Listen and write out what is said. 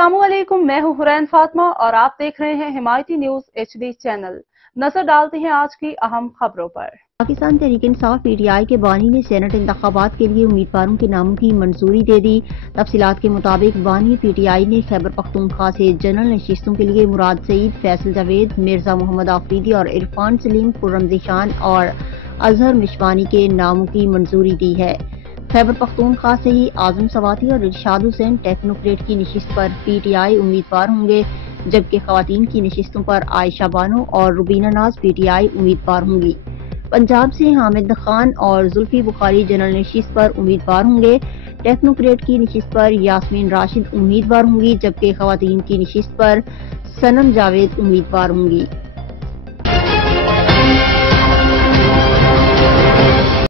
अस्सलामुअलैकुम, मैं हूं हुरैन फातिमा और आप देख रहे हैं हिमायती न्यूज HD चैनल। नजर डालते हैं आज की अहम खबरों पर। पाकिस्तान तहरीक इंसाफ PTI के बानी ने सेनेट इंतखाबात के लिए उम्मीदवारों के नामों की मंजूरी दे दी। तफसीलात के मुताबिक बानी PTI ने खैबर पख्तूनख्वा से जनरल नशिस्तों के लिए मुराद सईद, फैसल जावेद, मिर्जा मोहम्मद आफरीदी और इरफान सलीम, खुर्रम ज़ीशान और अजहर मिशवानी के नामों की मंजूरी दी है। खैबर पख्तूनख्वा से ही आजम सवाती और इरशाद हुसैन टेक्नोक्रेट की नशिस्त पर PTI उम्मीदवार होंगे, जबकि खवातीन की नशिस्तों पर आयशा बानो और रुबीना नाज PTI उम्मीदवार होंगी। पंजाब से हामिद खान और जुल्फी बुखारी जनरल नशिस्त पर उम्मीदवार होंगे। टेक्नोक्रेट की नशिस्त पर यास्मीन राशिद उम्मीदवार होंगी, जबकि खवातीन की नशिस्त पर सनम जावेद उम्मीदवार होंगी।